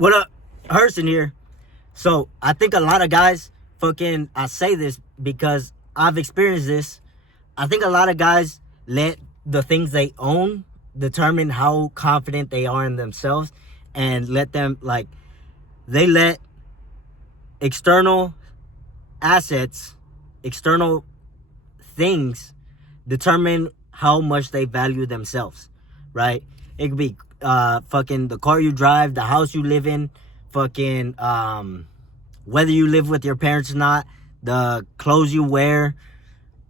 What up? Herson here. So I think a lot of guys I say this because I've experienced this. I think a lot of guys let the things they own determine how confident they are in themselves, and they let external assets, external things determine how much they value themselves, right? It could be the car you drive, the house you live in, whether you live with your parents or not, the clothes you wear,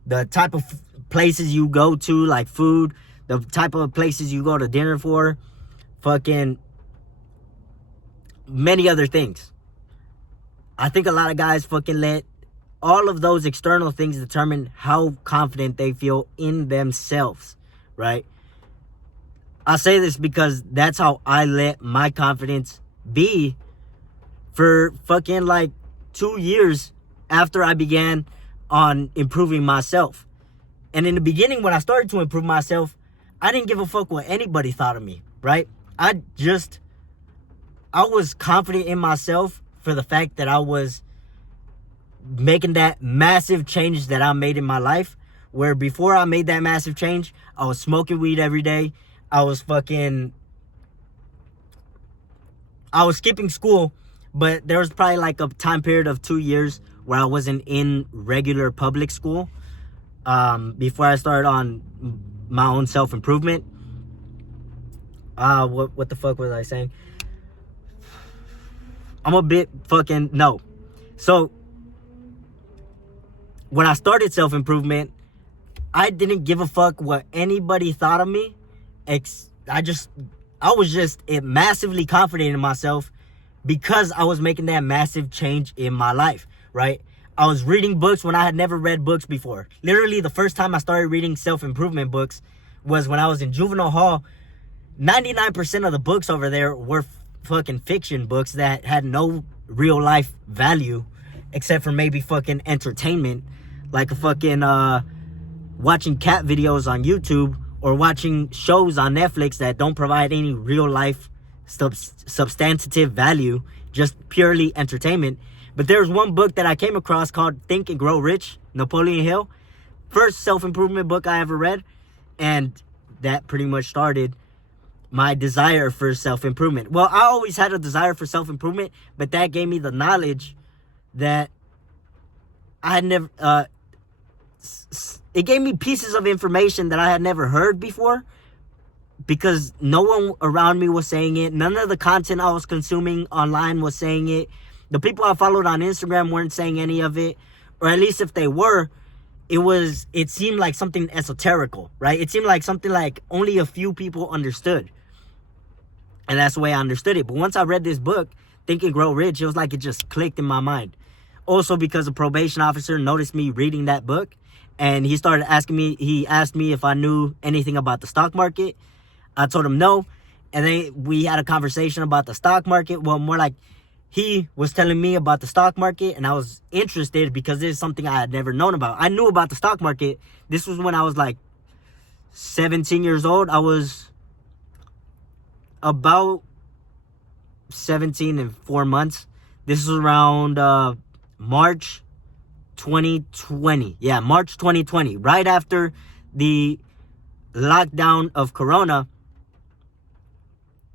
the type of places you go to, like food, the type of places you go to dinner for, many other things. I think a lot of guys let all of those external things determine how confident they feel in themselves, right? I say this because that's how I let my confidence be for 2 years after I began on improving myself. And in the beginning, when I started to improve myself, I didn't give a fuck what anybody thought of me, right? I was confident in myself for the fact that I was making that massive change that I made in my life, where before I made that massive change, I was smoking weed every day. I was skipping school, but there was probably a time period of 2 years where I wasn't in regular public school before I started on my own self-improvement. What the fuck was I saying? I'm a bit no. So when I started self-improvement, I didn't give a fuck what anybody thought of me. I was just massively confident in myself because I was making that massive change in my life, right? I was reading books when I had never read books before. Literally, the first time I started reading self-improvement books was when I was in juvenile hall. 99% of the books over there were fiction books that had no real life value except for maybe entertainment, like watching cat videos on YouTube or watching shows on Netflix that don't provide any real life substantive value, just purely entertainment. But there's one book that I came across called Think and Grow Rich, Napoleon Hill. First self-improvement book I ever read, and that pretty much started my desire for self-improvement. Well, I always had a desire for self-improvement, but that gave me the knowledge that I had never... it gave me pieces of information that I had never heard before because no one around me was saying it. None of the content I was consuming online was saying it. The people I followed on Instagram weren't saying any of it, or at least if they were, it seemed like something esoterical, right? It seemed like something like only a few people understood. And that's the way I understood it. But once I read this book, Think and Grow Rich, it was like it just clicked in my mind. Also because a probation officer noticed me reading that book, and he asked me if I knew anything about the stock market. I told him no. And then we had a conversation about the stock market. Well, more like he was telling me about the stock market, and I was interested because this is something I had never known about. I knew about the stock market. This was when I was 17 years old. I was about 17 and 4 months. This was around March 2020. Yeah, March 2020. Right after the lockdown of Corona,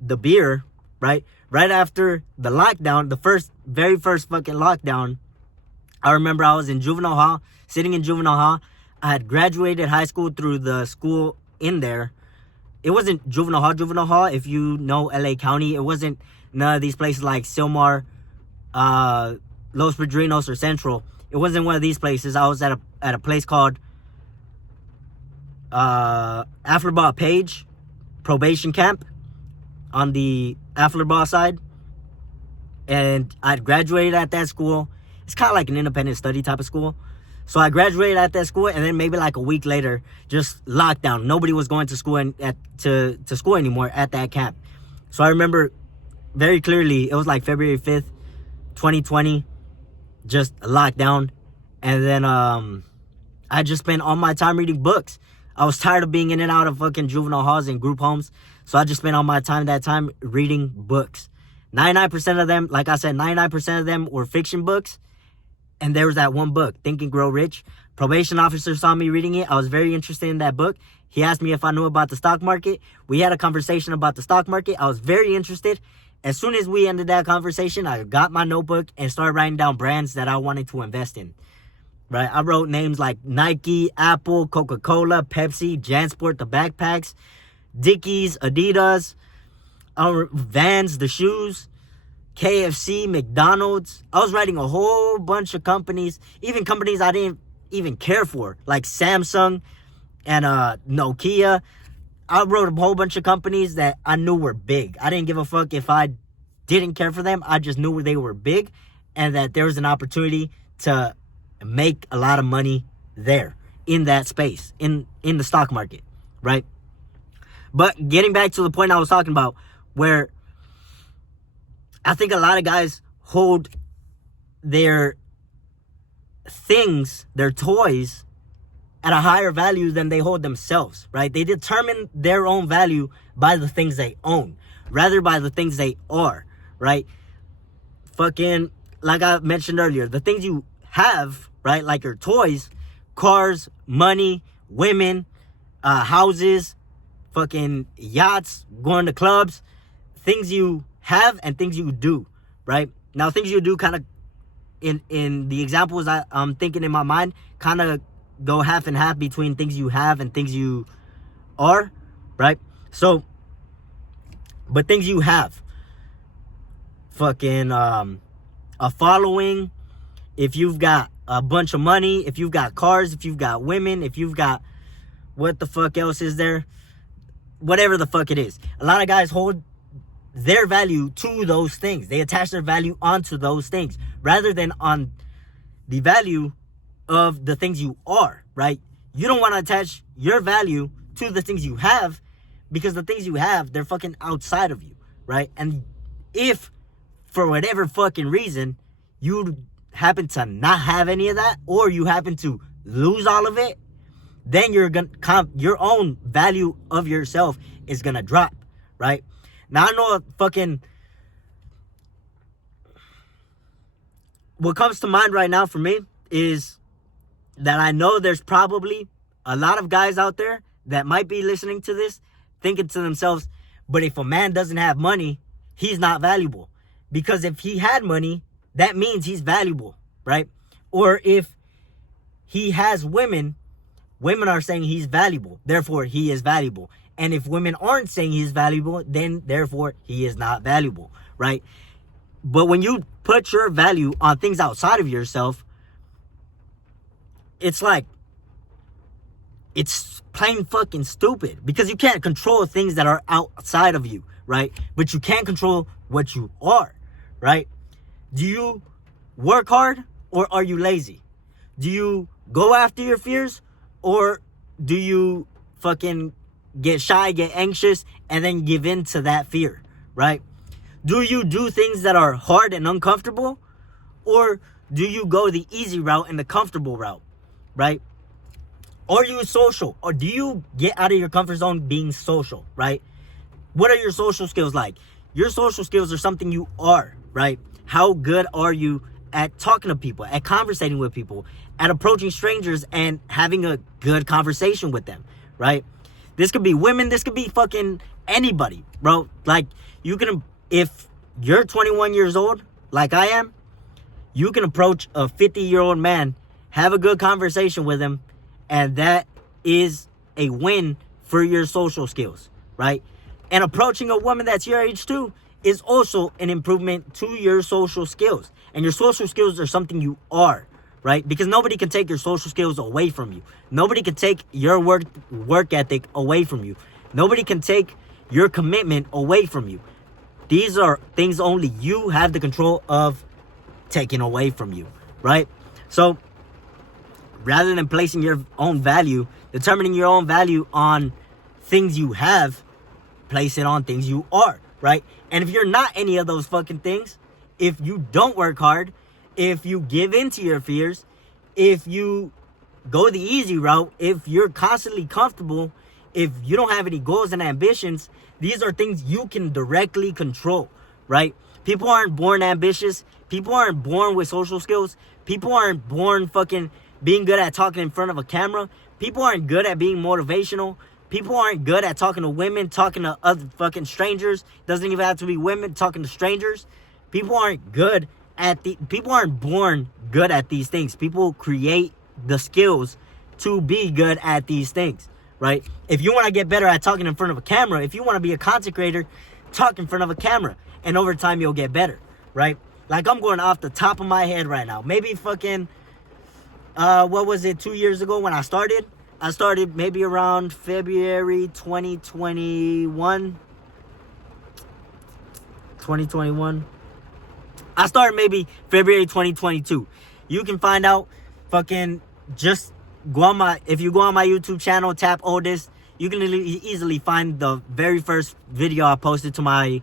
the beer, right? Right after the lockdown, the very first lockdown, I remember I was in juvenile hall, sitting in juvenile hall. I had graduated high school through the school in there. It wasn't juvenile hall. If you know LA County, it wasn't none of these places like Silmar, Los Padrinos, or Central. It wasn't one of these places. I was at a place called Afflerball Page Probation Camp on the Afflerball side. And I'd graduated at that school. It's kind of like an independent study type of school. So I graduated at that school, and then maybe a week later, just lockdown. Nobody was going to school to school anymore at that camp. So I remember very clearly, it was February 5th, 2020, just a lockdown. And then I just spent all my time reading books. I was tired of being in and out of juvenile halls and group homes. So I just spent all my time reading books. 99% of them, like I said, 99% of them were fiction books. And there was that one book, Think and Grow Rich. Probation officer saw me reading it. I was very interested in that book. He asked me if I knew about the stock market. We had a conversation about the stock market. I was very interested. As soon as we ended that conversation, I got my notebook and started writing down brands that I wanted to invest in. Right? I wrote names like Nike, Apple, Coca-Cola, Pepsi, JanSport, the backpacks, Dickies, Adidas, Vans, the shoes, KFC, McDonald's. I was writing a whole bunch of companies, even companies I didn't even care for, like Samsung and Nokia. I wrote a whole bunch of companies that I knew were big. I didn't give a fuck if I didn't care for them. I just knew they were big and that there was an opportunity to make a lot of money there in that space, in the stock market, right? But getting back to the point I was talking about, where I think a lot of guys hold their things, their toys, at a higher value than they hold themselves, right? They determine their own value by the things they own, rather by the things they are, right? Fucking, like I mentioned earlier, the things you have, right? Like your toys, cars, money, women, houses, fucking yachts, going to clubs, things you have and things you do, right? Now, things you do kind of, in the examples I'm thinking in my mind, kind of go half and half between things you have and things you are, right? So, but things you have, fucking a following, if you've got a bunch of money, if you've got cars, if you've got women, if you've got, what the fuck else is there? Whatever the fuck it is. A lot of guys hold their value to those things. They attach their value onto those things rather than on the value of the things you are, right? You don't want to attach your value to the things you have, because the things you have, they're fucking outside of you, right? And if for whatever fucking reason you happen to not have any of that, or you happen to lose all of it, then your own value of yourself is gonna drop, right? Now, I know fucking what comes to mind right now for me is that I know there's probably a lot of guys out there that might be listening to this thinking to themselves, but if a man doesn't have money, he's not valuable. Because if he had money, that means he's valuable, right? Or if he has women are saying he's valuable, therefore he is valuable. And if women aren't saying he's valuable, then therefore he is not valuable, right? But when you put your value on things outside of yourself, it's like, it's plain fucking stupid, because you can't control things that are outside of you, right? But you can control what you are, right? Do you work hard or are you lazy? Do you go after your fears or do you fucking get shy, get anxious, and then give in to that fear, right? Do you do things that are hard and uncomfortable, or do you go the easy route and the comfortable route, right? Are you social, or do you get out of your comfort zone being social, right? What are your social skills like? Your social skills are something you are, right? How good are you at talking to people, at conversating with people, at approaching strangers and having a good conversation with them, right? This could be women, this could be fucking anybody, bro. Like, you can, if you're 21 years old, like I am, you can approach a 50-year-old man, have a good conversation with him, and that is a win for your social skills, right? And approaching a woman that's your age too is also an improvement to your social skills. And your social skills are something you are, right? Because nobody can take your social skills away from you. Nobody can take your work ethic away from you. Nobody can take your commitment away from you. These are things only you have the control of taking away from you, right? So rather than placing your own value, determining your own value on things you have, place it on things you are, right? And if you're not any of those fucking things, if you don't work hard, if you give in to your fears, if you go the easy route, if you're constantly comfortable, if you don't have any goals and ambitions, these are things you can directly control, right? People aren't born ambitious. People aren't born with social skills. People aren't born fucking being good at talking in front of a camera. People aren't good at being motivational. People aren't good at talking to women, talking to other fucking strangers. Doesn't even have to be women, talking to strangers. People aren't born good at these things. People create the skills to be good at these things, right? If you want to get better at talking in front of a camera, if you want to be a content creator, talk in front of a camera, and over time you'll get better, right? Like, I'm going off the top of my head right now. Maybe fucking, what was it, 2 years ago when I started? I started maybe around February 2021. I started maybe February 2022. You can find out, fucking, just go on if you go on my YouTube channel, tap oldest, you can easily find the very first video I posted to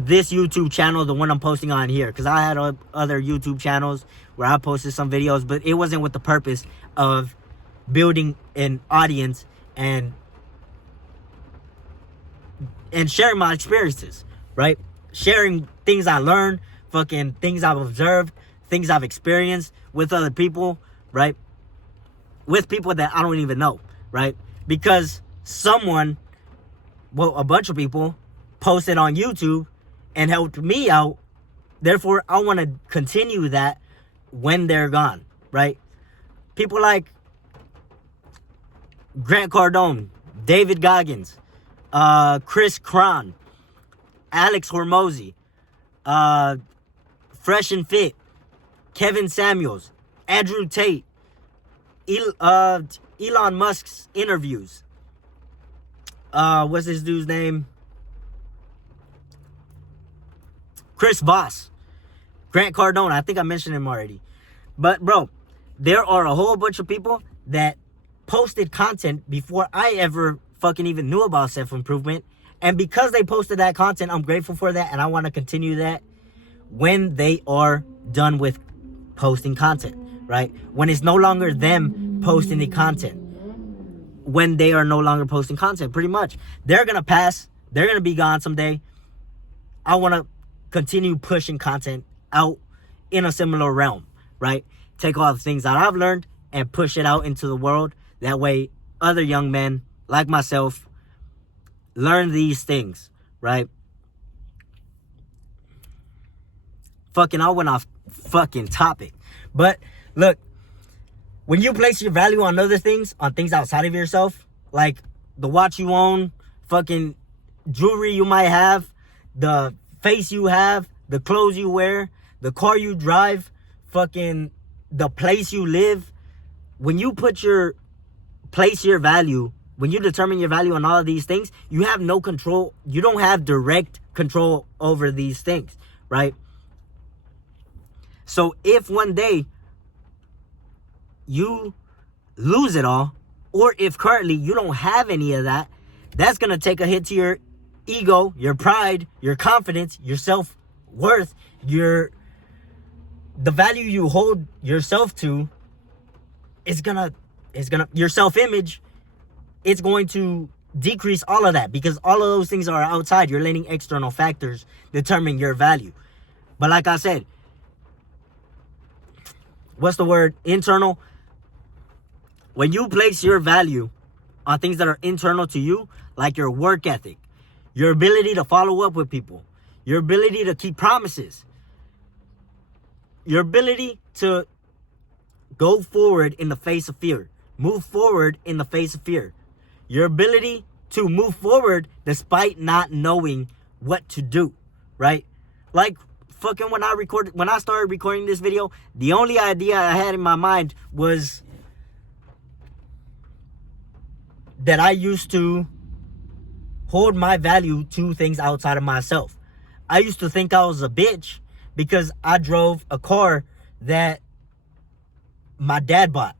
this YouTube channel, the one I'm posting on here. Because I had other YouTube channels where I posted some videos, but it wasn't with the purpose of building an audience and sharing my experiences, right? Sharing things I learned, fucking things I've observed, things I've experienced with other people, right? With people that I don't even know, right? Because a bunch of people posted on YouTube and helped me out. Therefore, I want to continue that when they're gone, right? People like Grant Cardone, David Goggins, Chris Cron, Alex Hormozy, Fresh and Fit, Kevin Samuels, Andrew Tate, Elon Musk's interviews. What's this dude's name? Chris Voss, Grant Cardone. I think I mentioned him already. But, bro, there are a whole bunch of people that posted content before I ever fucking even knew about self-improvement. And because they posted that content, I'm grateful for that. And I want to continue that when they are done with posting content, right? When it's no longer them posting the content. When they are no longer posting content, pretty much. They're going to pass. They're going to be gone someday. I want to continue pushing content out in a similar realm, right? Take all the things that I've learned and push it out into the world. That way, other young men like myself learn these things, right? Fucking, I went off fucking topic. But, look, when you place your value on other things, on things outside of yourself, like the watch you own, fucking jewelry you might have, the face you have, the clothes you wear, the car you drive, fucking the place you live, when you when you determine your value on all of these things, you have no control. You don't have direct control over these things, right? So if one day you lose it all, or if currently you don't have any of that, that's going to take a hit to your ego, your pride, your confidence, your self-worth, the value you hold yourself to your self-image, it's going to decrease all of that, because all of those things are outside. You're letting external factors determine your value. But like I said, what's the word? Internal. When you place your value on things that are internal to you, like your work ethic, your ability to follow up with people, your ability to keep promises, your ability to go forward in the face of fear, move forward in the face of fear, your ability to move forward despite not knowing what to do, right? Like, fucking when I started recording this video, the only idea I had in my mind was that I used to hold my value to things outside of myself. I used to think I was a bitch because I drove a car that my dad bought.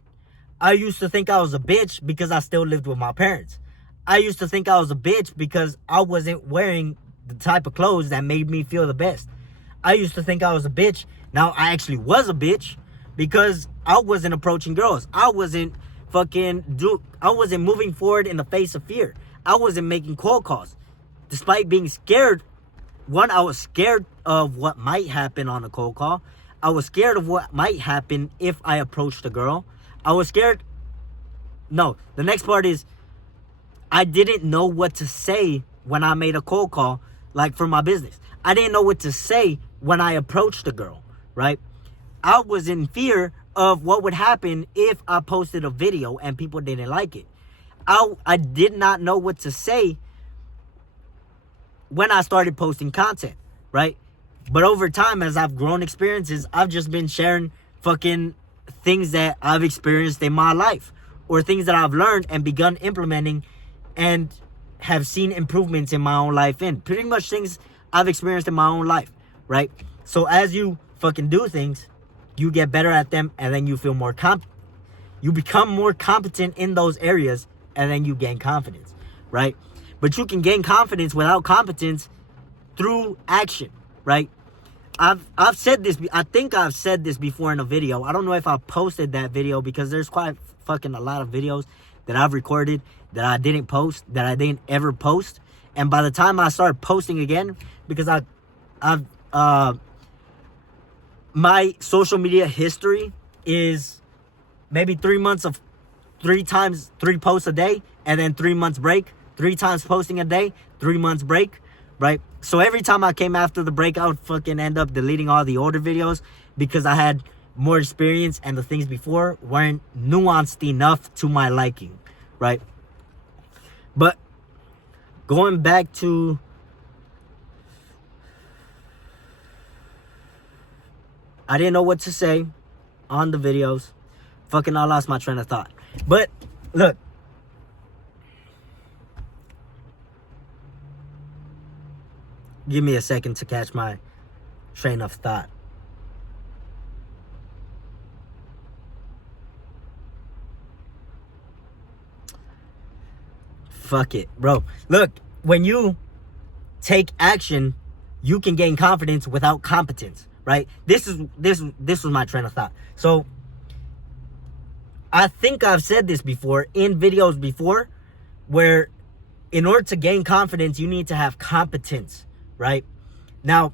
I used to think I was a bitch because I still lived with my parents. I used to think I was a bitch because I wasn't wearing the type of clothes that made me feel the best. I used to think I was a bitch. Now I actually was a bitch because I wasn't approaching girls. I wasn't moving forward in the face of fear. I wasn't making cold calls. Despite being scared one, I was scared of what might happen on a cold call. I was scared of what might happen if I approached a girl. I was scared. No, the next part is I didn't know what to say when I made a cold call, like for my business. I didn't know what to say when I approached a girl, right? I was in fear of what would happen if I posted a video and people didn't like it. I did not know what to say when I started posting content, right? But over time, as I've grown experiences, I've just been sharing fucking things that I've experienced in my life, or things that I've learned and begun implementing and have seen improvements in my own life in. Pretty much things I've experienced in my own life, right? So as you fucking do things, you get better at them, and then you feel more you become more competent in those areas, and then you gain confidence, right? But you can gain confidence without competence through action, right? I've said this, I think I've said this before in a video. I don't know if I posted that video, because there's quite fucking a lot of videos that I've recorded that I didn't post, that I didn't ever post. And by the time I start posting again, because my social media history is maybe 3 months of 3 posts a day, and then 3 months break, 3 times posting a day, 3 months break, right? So every time I came after the break, I would fucking end up deleting all the older videos, because I had more experience and the things before weren't nuanced enough to my liking, right? But going back to I didn't know what to say on the videos. Fucking I lost my train of thought. But look, give me a second to catch my train of thought. Fuck it, bro. Look, when you take action, you can gain confidence without competence, right? This was my train of thought. So I think I've said this before in videos before, where in order to gain confidence, you need to have competence, right? Now,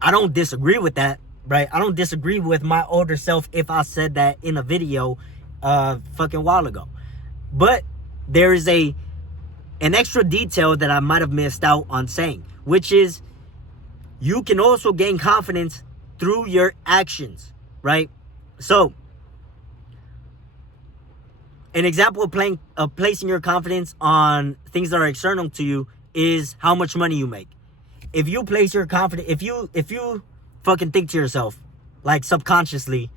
I don't disagree with that, right? I don't disagree with my older self if I said that in a video fucking while ago. But there is an extra detail that I might have missed out on saying, which is you can also gain confidence through your actions, right? So, an example of placing your confidence on things that are external to you is how much money you make. If you place your confidence, if you fucking think to yourself, like subconsciously,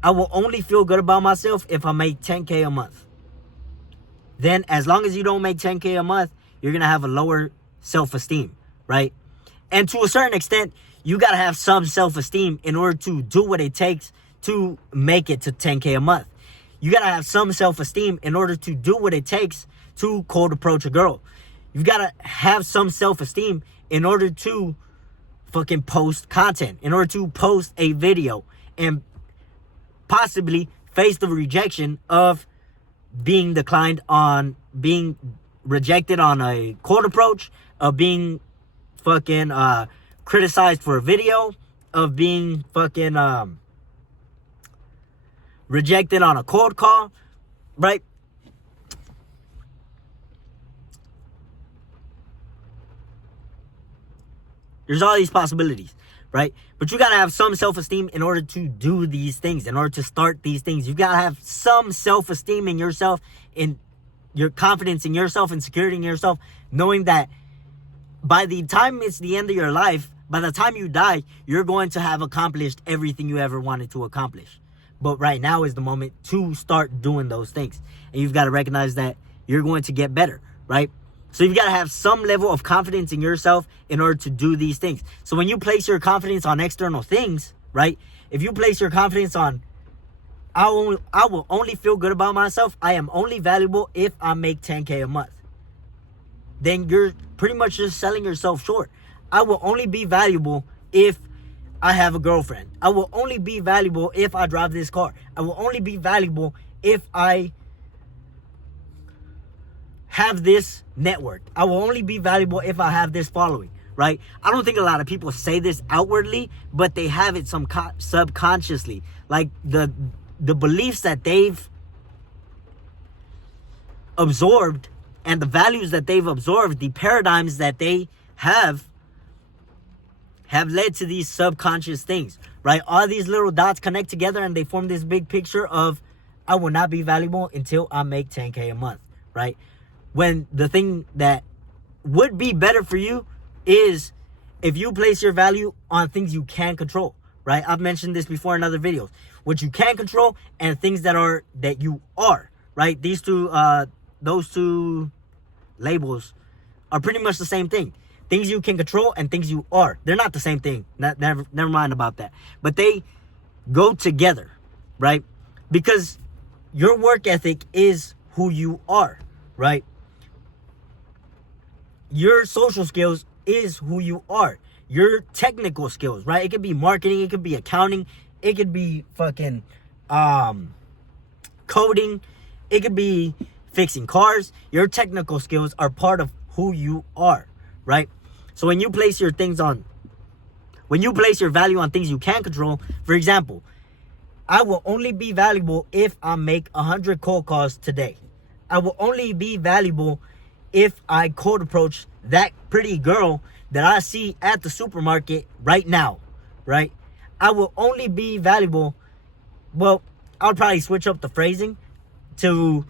I will only feel good about myself if I make 10K a month. Then as long as you don't make 10K a month, you're going to have a lower self-esteem, right? And to a certain extent, you got to have some self-esteem in order to do what it takes to make it to 10K a month. You got to have some self-esteem in order to do what it takes to cold approach a girl. You've got to have some self-esteem in order to fucking post content, in order to post a video, and possibly face the rejection of being declined on, being rejected on a cold approach, of being fucking criticized for a video, of being fucking rejected on a cold call, right? There's all these possibilities, right? But you gotta have some self-esteem in order to do these things, in order to start these things. You gotta have some self-esteem in yourself, in your confidence in yourself, and security in yourself, knowing that by the time it's the end of your life, by the time you die, you're going to have accomplished everything you ever wanted to accomplish. But right now is the moment to start doing those things. And you've got to recognize that you're going to get better, right? So you've got to have some level of confidence in yourself in order to do these things. So when you place your confidence on external things, right? If you place your confidence on, I will only feel good about myself, I am only valuable if I make 10K a month, then you're pretty much just selling yourself short. I will only be valuable if I have a girlfriend. I will only be valuable if I drive this car. I will only be valuable if I have this network. I will only be valuable if I have this following, right? I don't think a lot of people say this outwardly, but they have it subconsciously. Like the beliefs that they've absorbed and the values that they've absorbed, the paradigms that they have led to these subconscious things, right? All these little dots connect together and they form this big picture of, I will not be valuable until I make 10K a month, right? When the thing that would be better for you is if you place your value on things you can control, right? I've mentioned this before in other videos. What you can control and things that you are, right? Those two labels are pretty much the same thing. Things you can control and things you are. They're not the same thing. Never mind about that. But they go together, right? Because your work ethic is who you are, right? Your social skills is who you are. Your technical skills, right? It could be marketing, it could be accounting, it could be fucking coding, it could be fixing cars. Your technical skills are part of who you are, right? So when you place your value on things you can control, for example, I will only be valuable if I make 100 cold calls today. I will only be valuable if I cold approach that pretty girl that I see at the supermarket right now, right? I will only be valuable, well, I'll probably switch up the phrasing to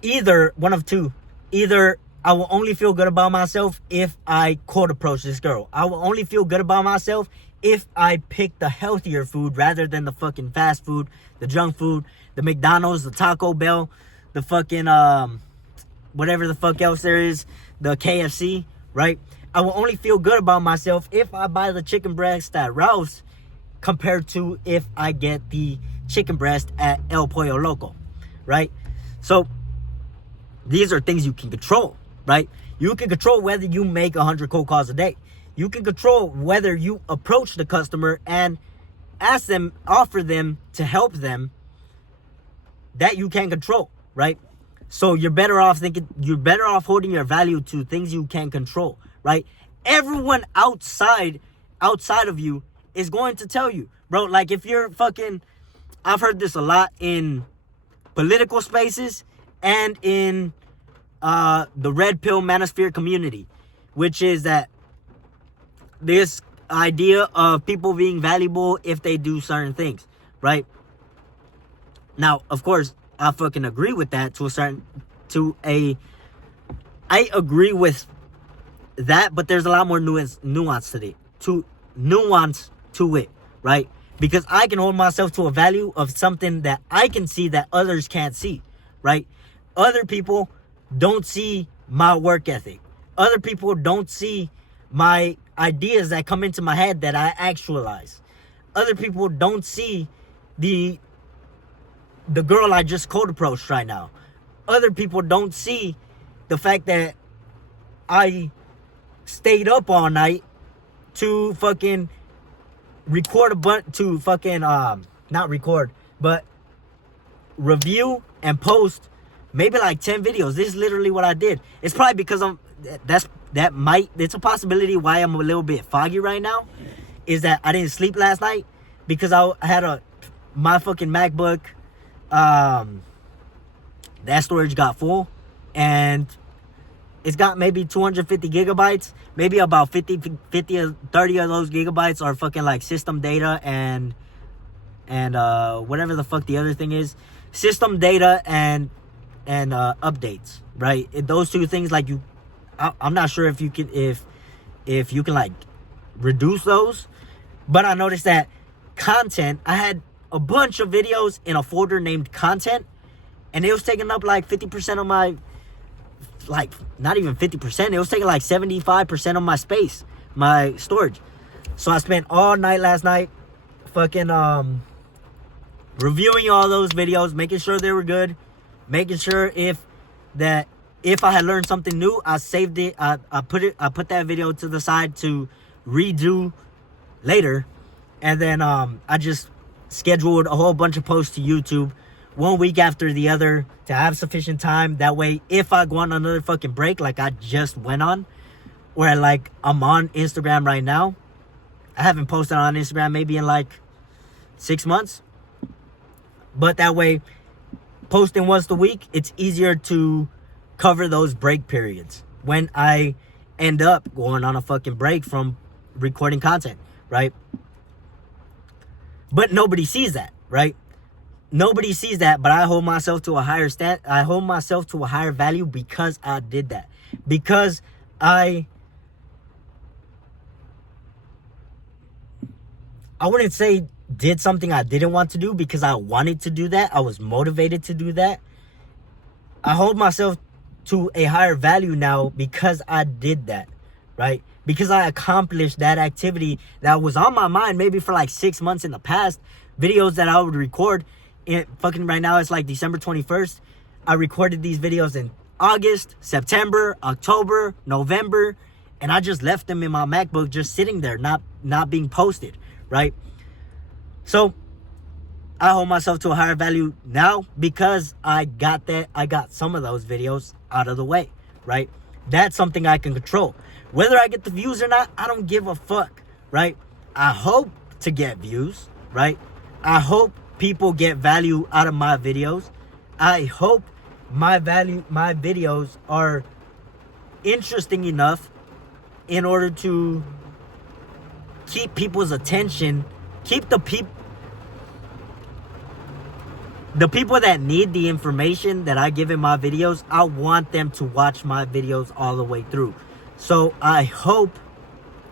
either one of two. Either I will only feel good about myself if I cold approach this girl. I will only feel good about myself if I pick the healthier food rather than the fucking fast food, the junk food, the McDonald's, the Taco Bell, the fucking whatever the fuck else there is, the KFC, right? I will only feel good about myself if I buy the chicken breast at Ralph's compared to if I get the chicken breast at El Pollo Loco, right? So these are things you can control, right? You can control whether you make 100 cold calls a day. You can control whether you approach the customer and ask them, offer them to help them. That you can control, right? So you're better off holding your value to things you can control, right? Everyone outside of you is going to tell you, bro, like if you're fucking, I've heard this a lot in political spaces and in the red pill manosphere community, which is that this idea of people being valuable if they do certain things, right? Now, of course, I fucking agree with that I agree with that, but there's a lot more nuance to it, right? Because I can hold myself to a value of something that I can see that others can't see, right? Other people don't see my work ethic. Other people don't see my ideas that come into my head that I actualize. Other people don't see the girl I just cold approached right now. Other people don't see the fact that I stayed up all night to fucking review and post maybe like 10 videos. This is literally what I did. It's probably because it's a possibility why I'm a little bit foggy right now, is that I didn't sleep last night because I had my fucking MacBook, that storage got full, and it's got maybe 250 gigabytes. Maybe about 30 of those gigabytes are fucking like system data and whatever the fuck the other thing is. System data and updates, right? Those two things, like I'm not sure if you can like reduce those, but I noticed that content, I had a bunch of videos in a folder named content, and it was taking up like 50% of my, like not even 50%, it was taking like 75% of my space, my storage. So I spent all night last night fucking reviewing all those videos, making sure they were good, making sure if I had learned something new, I saved it. I put that video to the side to redo later, and then I just scheduled a whole bunch of posts to YouTube one week after the other to have sufficient time. That way, if I go on another fucking break like I just went on, where like I'm on Instagram right now, I haven't posted on Instagram maybe in like 6 months. But that way, posting once a week, it's easier to cover those break periods when I end up going on a fucking break from recording content, right? But nobody sees that, right? Nobody sees that, but I hold myself to a higher I hold myself to a higher value because I did that. Because I wouldn't say did something I didn't want to do, because I wanted to do that. I was motivated to do that. I hold myself to a higher value now because I did that, right? Because I accomplished that activity that was on my mind maybe for like 6 months in the past. Videos that I would record fucking right now, it's like December 21st. I recorded these videos in August, September, October, November, and I just left them in my MacBook just sitting there, not being posted, right? So I hold myself to a higher value now because I got some of those videos out of the way, right? That's something I can control. Whether I get the views or not, I don't give a fuck, right? I hope to get views, right? I hope people get value out of my videos. I hope my videos are interesting enough in order to keep people's attention, keep the people that need the information that I give in my videos. I want them to watch my videos all the way through. So I hope,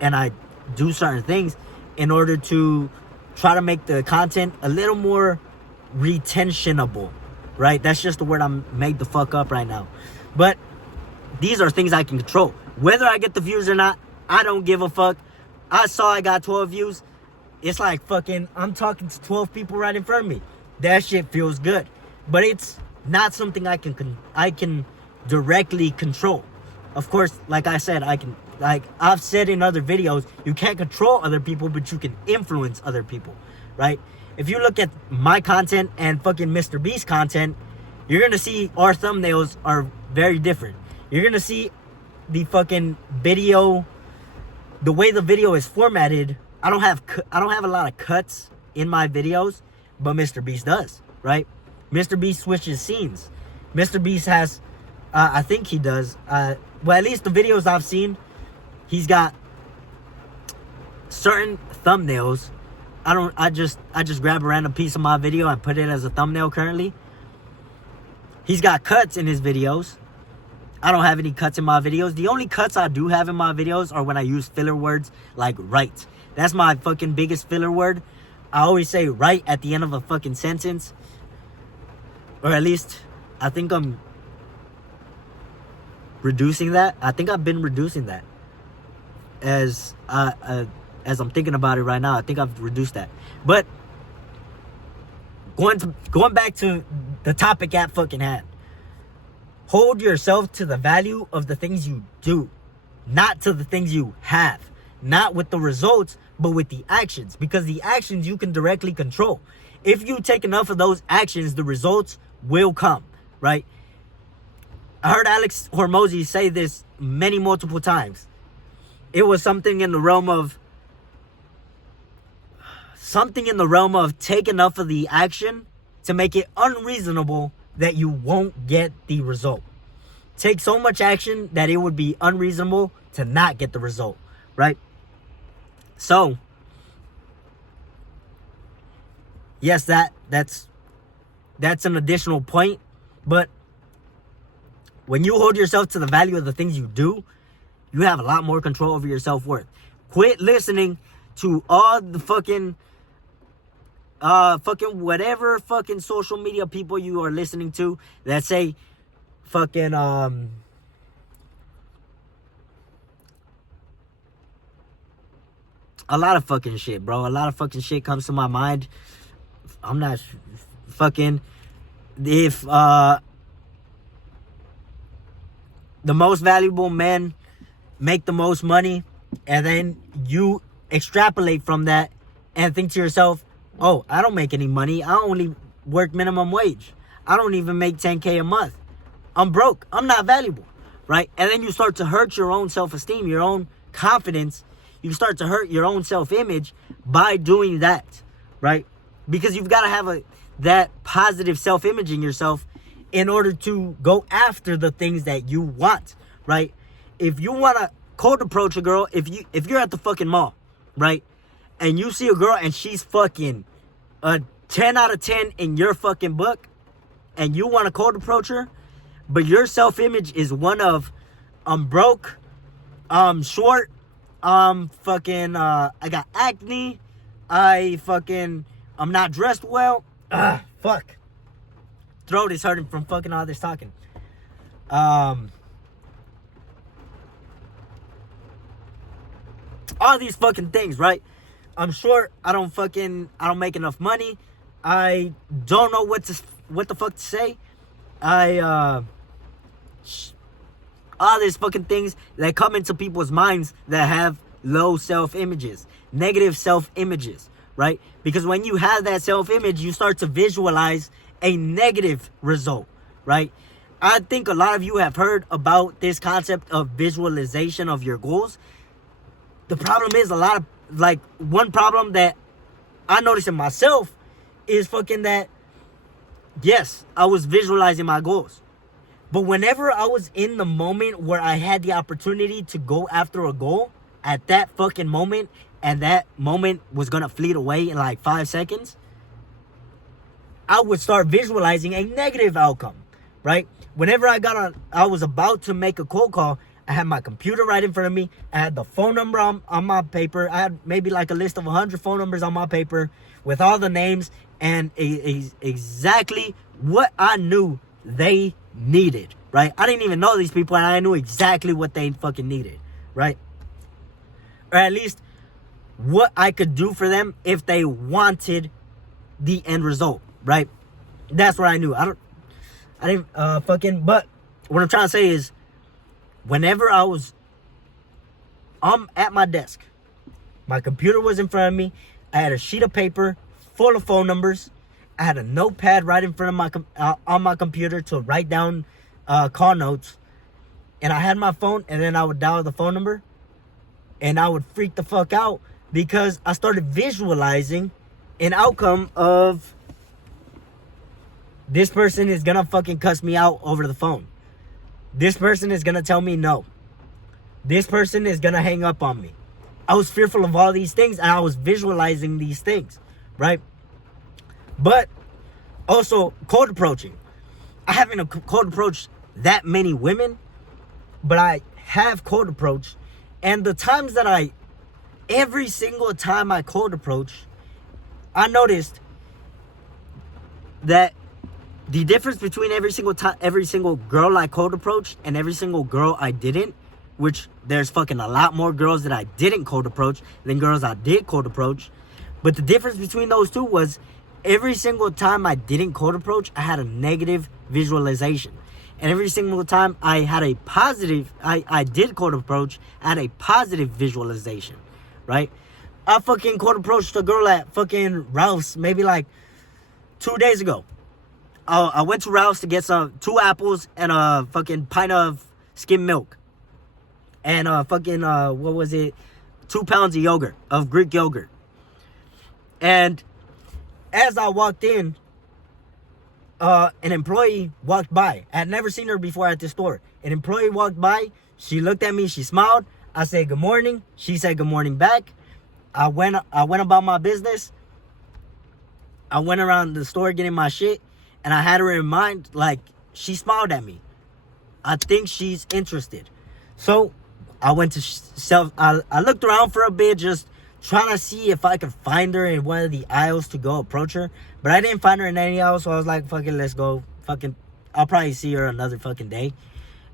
and I do certain things in order to try to make the content a little more retentionable, right? That's just the word I'm made the fuck up right now. But these are things I can control. Whether I get the views or not, I don't give a fuck. I saw I got 12 views. It's like fucking, I'm talking to 12 people right in front of me. That shit feels good. But it's not something I can directly control. Of course, like I said, I've said in other videos, you can't control other people, but you can influence other people, right? If you look at my content and fucking Mr. Beast's content, you're gonna see our thumbnails are very different. You're gonna see the fucking video, the way the video is formatted. I don't have a lot of cuts in my videos, but Mr. Beast does, right? Mr. Beast switches scenes. Mr. Beast has, I think he does, well, at least the videos I've seen, he's got certain thumbnails. I just grab a random piece of my video and put it as a thumbnail currently. He's got cuts in his videos. I don't have any cuts in my videos. The only cuts I do have in my videos are when I use filler words like right. That's my fucking biggest filler word. I always say right at the end of a fucking sentence. Or at least, I think I'm reducing that. I think I've been reducing that. As I'm thinking about it right now, I think I've reduced that. But going back to the topic at fucking hand. Hold yourself to the value of the things you do, not to the things you have. Not with the results, but with the actions. Because the actions you can directly control. If you take enough of those actions, the results will come, right? I heard Alex Hormozy say this multiple times. It was something in the realm of take enough of the action to make it unreasonable that you won't get the result. Take so much action that it would be unreasonable to not get the result, right? So, yes, that's an additional point, but when you hold yourself to the value of the things you do, you have a lot more control over your self-worth. Quit listening to all the fucking whatever fucking social media people you are listening to that say fucking a lot of fucking shit, bro. A lot of fucking shit comes to my mind. I'm not fucking if the most valuable men make the most money, and then you extrapolate from that and think to yourself, oh, I don't make any money. I only work minimum wage. I don't even make 10K a month. I'm broke. I'm not valuable, right? And then you start to hurt your own self-esteem, your own confidence. You start to hurt your own self-image by doing that, right? Because you've got to have that positive self-image in yourself in order to go after the things that you want, right? If you want to cold approach a girl, if you're at the fucking mall, right? And you see a girl and she's fucking a 10 out of 10 in your fucking book, and you want to cold approach her, but your self-image is one of, I'm broke, I'm short, I got acne, I'm not dressed well. Fuck. Throat is hurting from fucking all this talking. All these fucking things, right? I'm short, I don't make enough money. I don't know what the fuck to say. All these fucking things that come into people's minds that have low self-images, negative self-images, right? Because when you have that self-image, you start to visualize a negative result, right? I think a lot of you have heard about this concept of visualization of your goals. The problem is one problem that I noticed in myself is fucking that, yes, I was visualizing my goals. But whenever I was in the moment where I had the opportunity to go after a goal, at that fucking moment, and that moment was gonna fleet away in like 5 seconds, I would start visualizing a negative outcome, right? Whenever I was about to make a cold call, I had my computer right in front of me. I had the phone number on my paper. I had maybe like a list of 100 phone numbers on my paper with all the names and exactly what I knew they needed, right? I didn't even know these people, and I knew exactly what they fucking needed, right? Or at least what I could do for them if they wanted the end result, right? That's what I knew. But what I'm trying to say is, whenever I'm at my desk, my computer was in front of me, I had a sheet of paper full of phone numbers, I had a notepad right in front of on my computer to write down call notes, and I had my phone, and then I would dial the phone number, and I would freak the fuck out because I started visualizing an outcome of, this person is gonna fucking cuss me out over the phone. This person is gonna tell me no. This person is gonna hang up on me. I was fearful of all these things, and I was visualizing these things, right? But also cold approaching. I haven't cold approached that many women, but I have cold approached. And the times that every single time I cold approach, I noticed that the difference between every single girl I cold approached and every single girl I didn't, which there's fucking a lot more girls that I didn't cold approach than girls I did cold approach. But the difference between those two was, every single time I didn't cold approach, I had a negative visualization. And every single time I had a positive, I did cold approach, I had a positive visualization, right? I fucking cold approached a girl at fucking Ralph's maybe like 2 days ago. I went to Ralph's to get 2 apples and a fucking pint of skim milk. And 2 pounds of yogurt, of Greek yogurt. And as I walked in, an employee walked by. I had never seen her before at this store. An employee walked by. She looked at me. She smiled. I said good morning. She said good morning back. I went about my business. I went around the store getting my shit, and I had her in mind. Like, she smiled at me. I think she's interested. So I went to I looked around for a bit, just trying to see if I could find her in one of the aisles to go approach her. But I didn't find her in any aisle, so I was like, fuck it, let's go. Fucking, I'll probably see her another fucking day.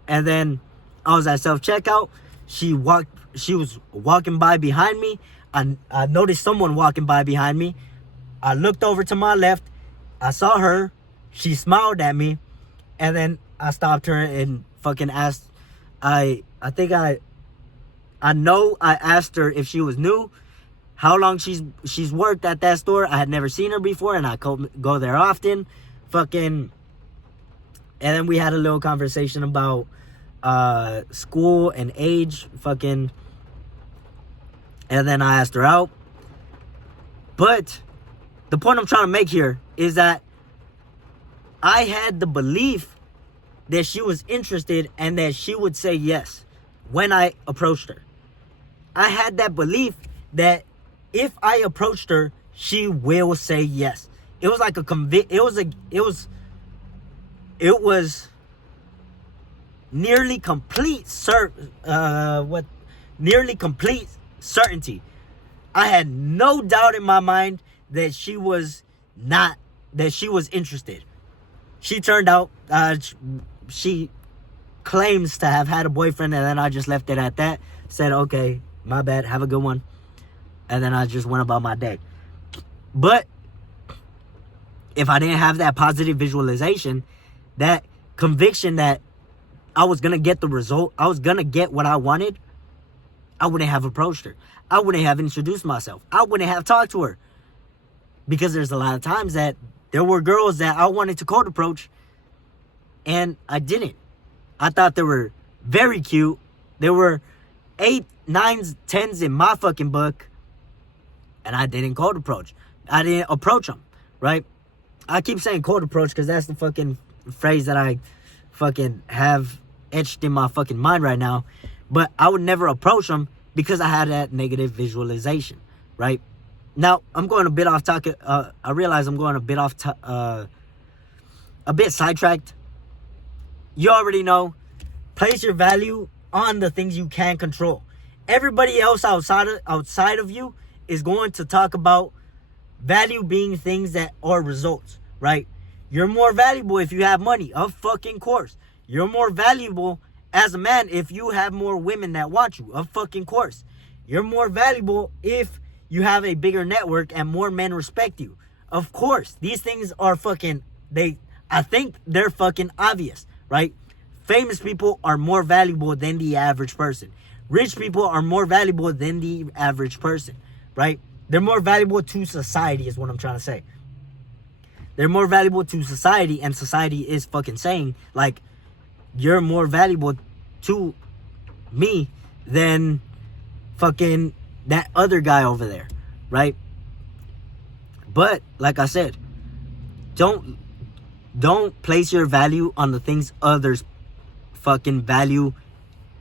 And then I was at self-checkout. She was walking by behind me. I noticed someone walking by behind me. I looked over to my left. I saw her. She smiled at me. And then I stopped her and fucking asked, I know I asked her if she was new. how long she's worked at that store. I had never seen her before, and I go there often. Fucking, and then we had a little conversation about school and age. Fucking, and then I asked her out. But the point I'm trying to make here is that I had the belief that she was interested and that she would say yes when I approached her. I had that belief that if I approached her, she will say yes. It was like it was nearly complete certainty. I had no doubt in my mind that she was interested. She turned out, she claims to have had a boyfriend, and then I just left it at that. Said, okay, my bad, have a good one. And then I just went about my day. But if I didn't have that positive visualization, that conviction that I was going to get the result, I was going to get what I wanted, I wouldn't have approached her. I wouldn't have introduced myself. I wouldn't have talked to her. Because there's a lot of times that there were girls that I wanted to cold approach, and I didn't. I thought they were very cute. They were 8, 9s, 10s in my fucking book, and I didn't cold approach. I didn't approach them, right? I keep saying cold approach because that's the fucking phrase that I fucking have etched in my fucking mind right now. But I would never approach them because I had that negative visualization, right? Now, I'm going a bit off topic. I realize I'm going a bit a bit sidetracked. You already know, place your value on the things you can control. Everybody else outside of you is going to talk about value being things that are results, right? You're more valuable if you have money, of fucking course. You're more valuable as a man if you have more women that want you, of fucking course. You're more valuable if you have a bigger network and more men respect you. Of course, these things are fucking, I think they're fucking obvious, right? Famous people are more valuable than the average person. Rich people are more valuable than the average person, right? They're more valuable to society is what I'm trying to say. They're more valuable to society, and society is fucking saying, like, you're more valuable to me than fucking that other guy over there, right? But like I said, don't place your value on the things others fucking value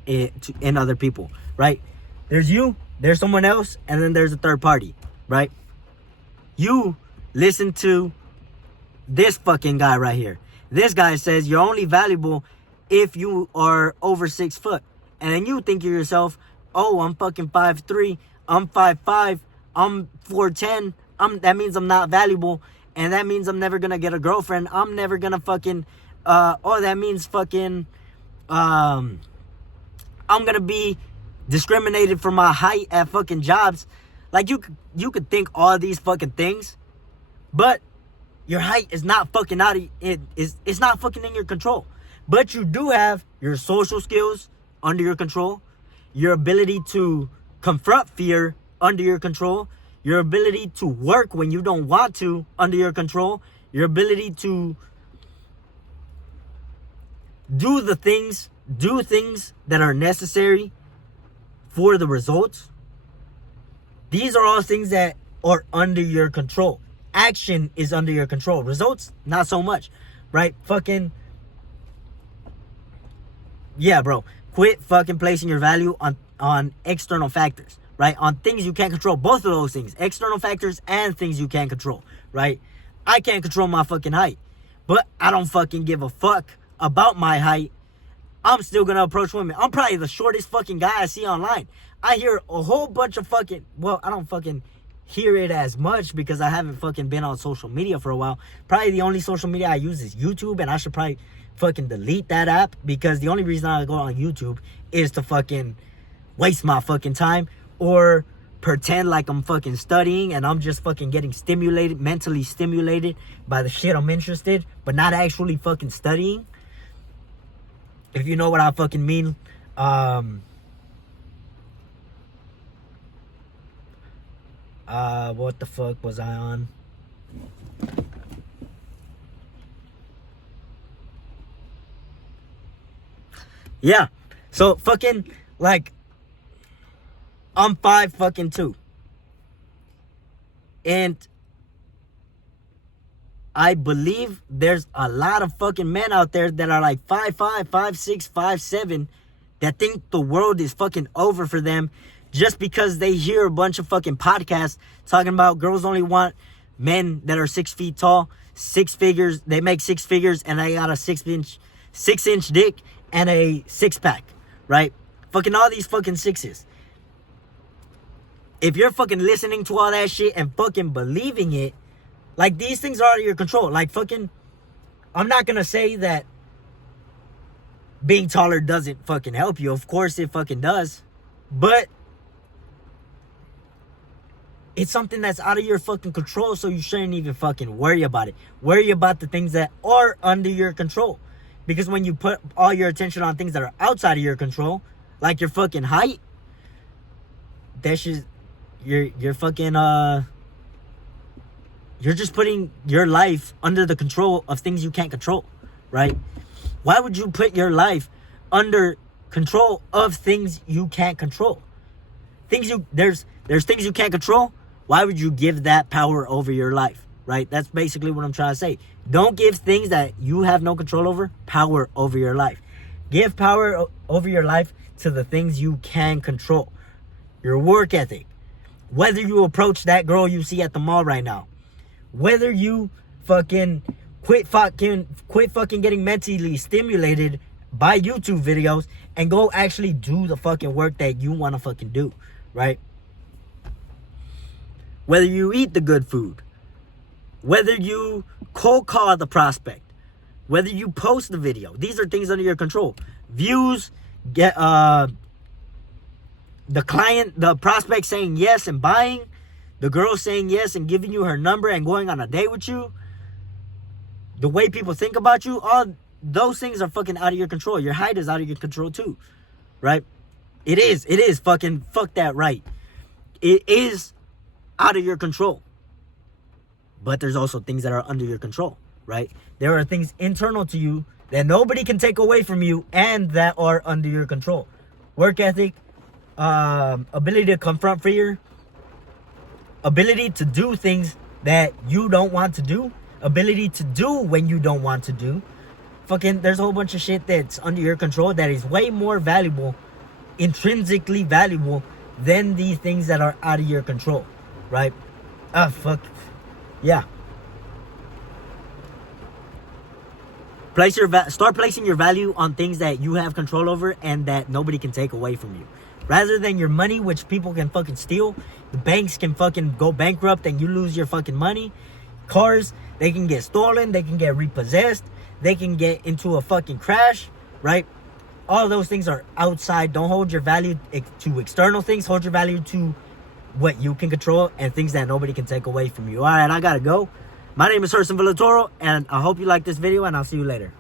in other people, right? There's you, there's someone else, and then there's a third party, right? You listen to this fucking guy right here. This guy says you're only valuable if you are over 6 foot. And then you think to yourself, oh, I'm fucking 5'3", I'm 5'5", I'm 4'10", that means I'm not valuable, and that means I'm never gonna get a girlfriend. I'm never gonna fucking, that means fucking, I'm gonna be discriminated for my height at fucking jobs. Like, you could think all these fucking things, but your height is not fucking it's not fucking in your control. But you do have your social skills under your control, your ability to confront fear under your control, your ability to work when you don't want to under your control, your ability to do things that are necessary for the results. These are all things that are under your control. Action is under your control. Results, not so much, right? Fucking, yeah, bro. Quit fucking placing your value on external factors, right? On things you can't control. Both of those things, external factors and things you can't control, right? I can't control my fucking height, but I don't fucking give a fuck about my height. I'm still gonna approach women. I'm probably the shortest fucking guy I see online. I hear a whole bunch of fucking, well, I don't fucking hear it as much because I haven't fucking been on social media for a while. Probably the only social media I use is YouTube, and I should probably fucking delete that app, because the only reason I go on YouTube is to fucking waste my fucking time or pretend like I'm fucking studying and I'm just fucking getting stimulated, mentally stimulated by the shit I'm interested, but not actually fucking studying. If you know what I fucking mean. What the fuck was I on? Yeah. So fucking like I'm 5'2". And I believe there's a lot of fucking men out there that are like 5'5", 5'6", 5'7", that think the world is fucking over for them just because they hear a bunch of fucking podcasts talking about girls only want men that are 6 feet tall, 6 figures. They make 6 figures and they got a 6-inch dick and a 6-pack, right? Fucking all these fucking 6s. If you're fucking listening to all that shit and fucking believing it, like, these things are out of your control. Like, fucking, I'm not gonna say that being taller doesn't fucking help you. Of course it fucking does. But it's something that's out of your fucking control, so you shouldn't even fucking worry about it. Worry about the things that are under your control. Because when you put all your attention on things that are outside of your control, like your fucking height, that's just, you're fucking, you're just putting your life under the control of things you can't control, right? Why would you put your life under control of things you can't control? There's things you can't control. Why would you give that power over your life, right? That's basically what I'm trying to say. Don't give things that you have no control over power over your life. Give power over your life to the things you can control. Your work ethic. Whether you approach that girl you see at the mall right now. Whether you fucking quit fucking getting mentally stimulated by YouTube videos and go actually do the fucking work that you want to fucking do, right? Whether you eat the good food, whether you cold call the prospect, whether you post the video, these are things under your control. Views, get the prospect saying yes and buying, the girl saying yes and giving you her number and going on a date with you, the way people think about you, all those things are fucking out of your control. Your height is out of your control too, right? It is fucking, fuck that right. It is out of your control. But there's also things that are under your control, right? There are things internal to you that nobody can take away from you and that are under your control. Work ethic, ability to confront fear, ability to do things that you don't want to do, ability to do when you don't want to do. Fucking, there's a whole bunch of shit that's under your control that is way more valuable, intrinsically valuable, than these things that are out of your control, right? Fuck. Yeah. Start placing your value on things that you have control over and that nobody can take away from you. Rather than your money, which people can fucking steal. The banks can fucking go bankrupt and you lose your fucking money. Cars, they can get stolen. They can get repossessed. They can get into a fucking crash, right? All those things are outside. Don't hold your value to external things. Hold your value to what you can control and things that nobody can take away from you. All right, I gotta go. My name is Herson Villatoro, and I hope you like this video, and I'll see you later.